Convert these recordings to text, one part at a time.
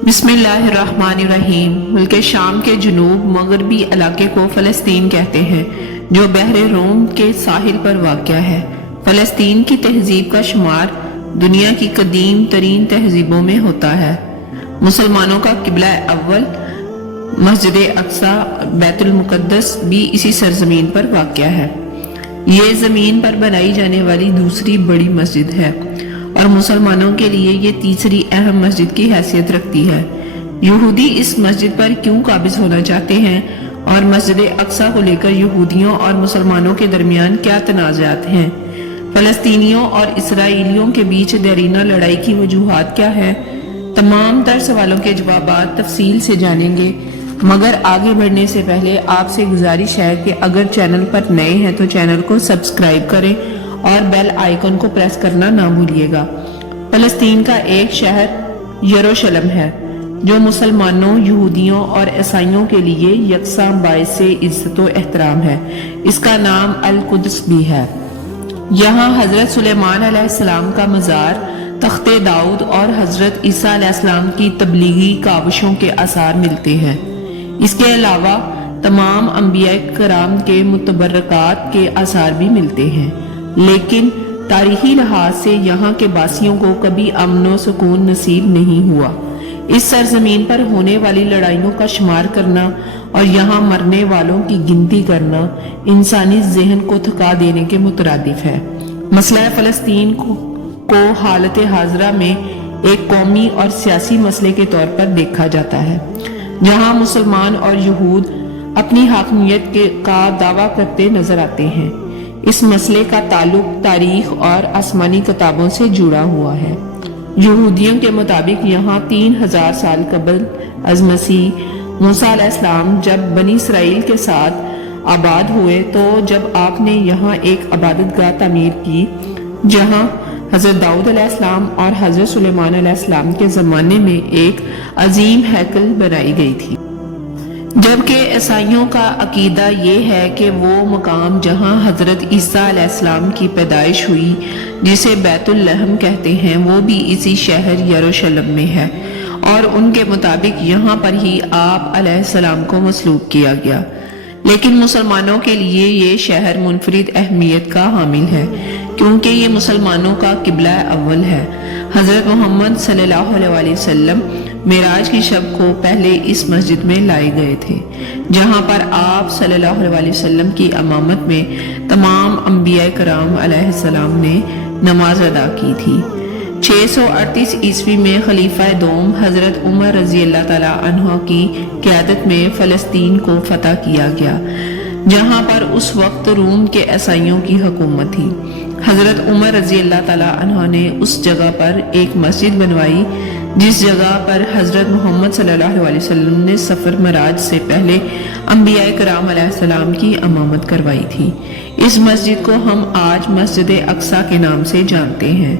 बिस्मिल्लाहिर्रहमानिर्रहीम। मुल्क शाम के जनूब मगरबी इलाके को फ़लस्तीन कहते हैं, जो बहरे रोम के साहिल पर वाक़या है। फ़लस्तीन की तहजीब का शुमार दुनिया की कदीम तरीन तहजीबों में होता है। मुसलमानों का किबला अव्वल मस्जिद अक्सा बैतुल मुक़द्दस भी इसी सरजमीन पर वाक़या है। ये ज़मीन पर बनाई जाने वाली दूसरी बड़ी मस्जिद है और मुसलमानों के लिए ये तीसरी अहम मस्जिद की हैसियत रखती है। यहूदी इस मस्जिद पर क्यों काबिज होना चाहते हैं और मस्जिद अक्सा को लेकर यहूदियों और मुसलमानों के दरमियान क्या तनाज़ात हैं, फ़लस्तीनियों और इसराइलियों के बीच देरीना लड़ाई की वजूहात क्या है, तमाम तर सवालों के जवाबात तफसील से जानेंगे। मगर आगे बढ़ने से पहले आपसे गुजारिश है कि अगर चैनल पर नए हैं तो चैनल को सब्सक्राइब करें और बेल आइकन को प्रेस करना ना भूलिएगा। फ़लस्तीन का एक शहर यरूशलेम है, जो मुसलमानों, यहूदियों और ईसाइयों के लिए यकसा बाइस इज्जत व एहतराम है। इसका नाम अल कुद्स भी है। यहाँ हजरत सुलेमान अलैहिस्सलाम का मज़ार, तख्ते दाऊद और हजरत ईसा अलैहिस्सलाम की तबलीगी काविशों के आसार मिलते हैं। इसके अलावा तमाम अंबिया कराम के मुतबर्रकात के आसार भी मिलते हैं, लेकिन तारीखी लिहाज से यहाँ के बासियों को कभी अमन व सुकून नसीब नहीं हुआ। इस सरजमीन पर होने वाली लड़ाइयों का शुमार करना और यहाँ मरने वालों की गिनती करना इंसानी जहन को थका देने के मुतरादिफ है। मसला फ़लस्तीन को हालत हाजरा में एक कौमी और सियासी मसले के तौर पर देखा जाता है, जहाँ मुसलमान और यहूद अपनी हाकमियत का दावा करते नजर आते हैं। इस मसले का ताल्लुक तारीख और आसमानी किताबों से जुड़ा हुआ है। यहूदियों के मुताबिक यहाँ 3000 साल कबल अज़ मसीह मूसा अलैहिस्सलाम जब बनी इसराइल के साथ आबाद हुए, तो जब आपने यहाँ एक इबादतगाह तामीर की, जहाँ हजरत दाऊद अलैहिस्सलाम और हजरत सुलेमान अलैहिस्सलाम के ज़माने में एक अजीम हैकल बनाई गई थी। जबकि ईसाइयों का अकीदा ये है कि वो मकाम जहाँ हजरत ईसा अलैहिस्सलाम की पैदाइश हुई, जिसे बैतुल लहम कहते हैं, वो भी इसी शहर यरूशलेम में है और उनके मुताबिक यहाँ पर ही आप अलैहिस्सलाम को मसलूब किया गया। लेकिन मुसलमानों के लिए ये शहर मुनफरिद अहमियत का हामिल है, क्योंकि ये मुसलमानों का किबला अव्वल है। हजरत मोहम्मद सल्लल्लाहु अलैहि वसल्लम मेराज की शब को पहले इस मस्जिद में लाए गए थे, जहाँ पर आप सल्लल्लाहु अलैहि वसल्लम की इमामत में तमाम अंबिया कराम अलैहिस्सलाम ने नमाज अदा की थी। 638 ईस्वी में खलीफा दोम हजरत उमर रजी अल्लाह ताला अन्हु की क़यादत में फ़लस्तीन को फतह किया गया, जहाँ पर उस वक्त रूम के ईसाइयों की हुकूमत थी। हजरत उमर रजी अल्लाह ताला अन्हु ने उस जगह पर एक मस्जिद बनवाई, जिस जगह पर हजरत मोहम्मद सल्लल्लाहु अलैहि वसल्लम ने सफर मराज से पहले अंबिया कराम अलैहिस्सलाम की इमामत करवाई थी। इस मस्जिद को हम आज मस्जिद अक्सा के नाम से जानते हैं।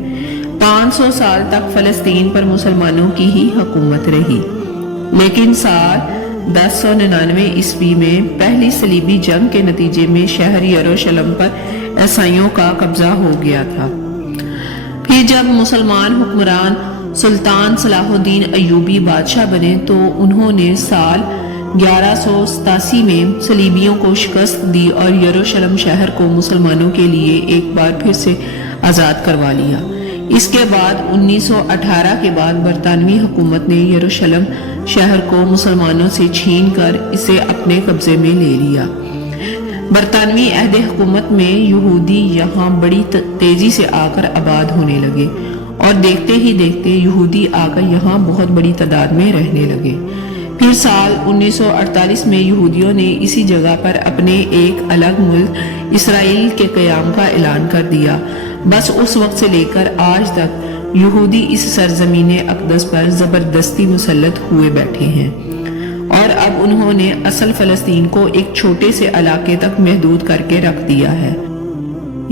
500 साल तक फ़लस्तीन पर मुसलमानों की ही हुकूमत रही, लेकिन साल 1099 ईस्वी में पहली सलीबी जंग के नतीजे में शहर यरूशलेम पर ईसाइयों का कब्जा हो गया था। फिर जब मुसलमान हुक्मरान सुल्तान सलाहुद्दीन अय्यूबी बादशाह बने, तो उन्होंने साल 1187 में सलीबियों को शिकस्त दी और यरूशलेम शहर को मुसलमानों के लिए एक बार फिर से आज़ाद करवा लिया। इसके बाद 1918 के बाद बरतानवी हुकूमत ने यरूशलेम शहर को मुसलमानों से छीनकर इसे अपने कब्जे में ले लिया। बरतानवी अहद हुकूमत में यहूदी यहाँ बड़ी तेजी से आकर आबाद होने लगे और देखते ही देखते यहूदी आकर यहाँ बहुत बड़ी तादाद में रहने लगे। फिर साल 1948 में यहूदियों ने इसी जगह पर अपने एक अलग मुल्क इसराइल के क़याम का ऐलान कर दिया। बस उस वक्त से लेकर आज तक यहूदी इस सरजमीन अक़दस पर ज़बरदस्ती मुसल्लत हुए बैठे हैं और अब उन्होंने असल फ़लस्तीन को एक छोटे से इलाके तक महदूद करके रख दिया है।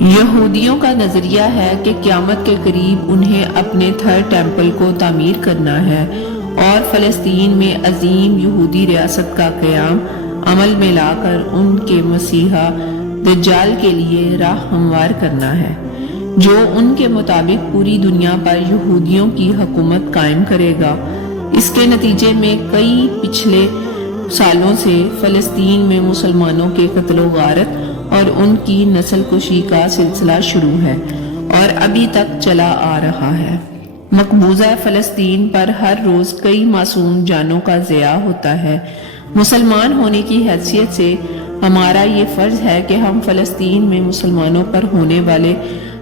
यहूदियों का नजरिया है कि क़यामत के करीब उन्हें अपने थर्ड टेम्पल को तामीर करना है और फ़लस्तीन में अजीम यहूदी रियासत का क़याम अमल में लाकर उनके मसीहा दज्जाल के लिए राह हमवार करना है, जो उनके मुताबिक पूरी दुनिया पर यहूदियों की हुकूमत कायम करेगा। اس کے نتیجے میں کئی پچھلے سالوں سے فلسطین میں مسلمانوں کے قتل و غارت اور ان کی نسل کشی کا سلسلہ شروع ہے اور ابھی تک چلا آ رہا ہے۔ مقبوضہ فلسطین پر ہر روز کئی معصوم جانوں کا ضیاع ہوتا ہے۔ مسلمان ہونے کی حیثیت سے ہمارا یہ فرض ہے کہ ہم فلسطین میں مسلمانوں پر ہونے والے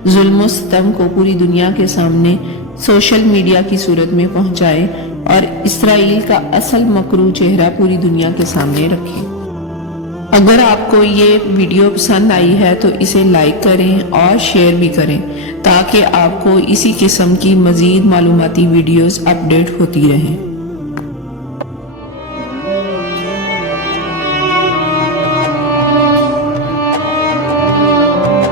ظلم و ستم کو پوری دنیا کے سامنے سوشل میڈیا کی صورت میں پہنچائیں اور اسرائیل کا اصل مکروہ چہرہ پوری دنیا کے سامنے رکھیں۔ اگر آپ کو یہ ویڈیو پسند آئی ہے تو اسے لائک کریں اور شیئر بھی کریں تاکہ آپ کو اسی قسم کی مزید معلوماتی ویڈیوز اپڈیٹ ہوتی رہیں۔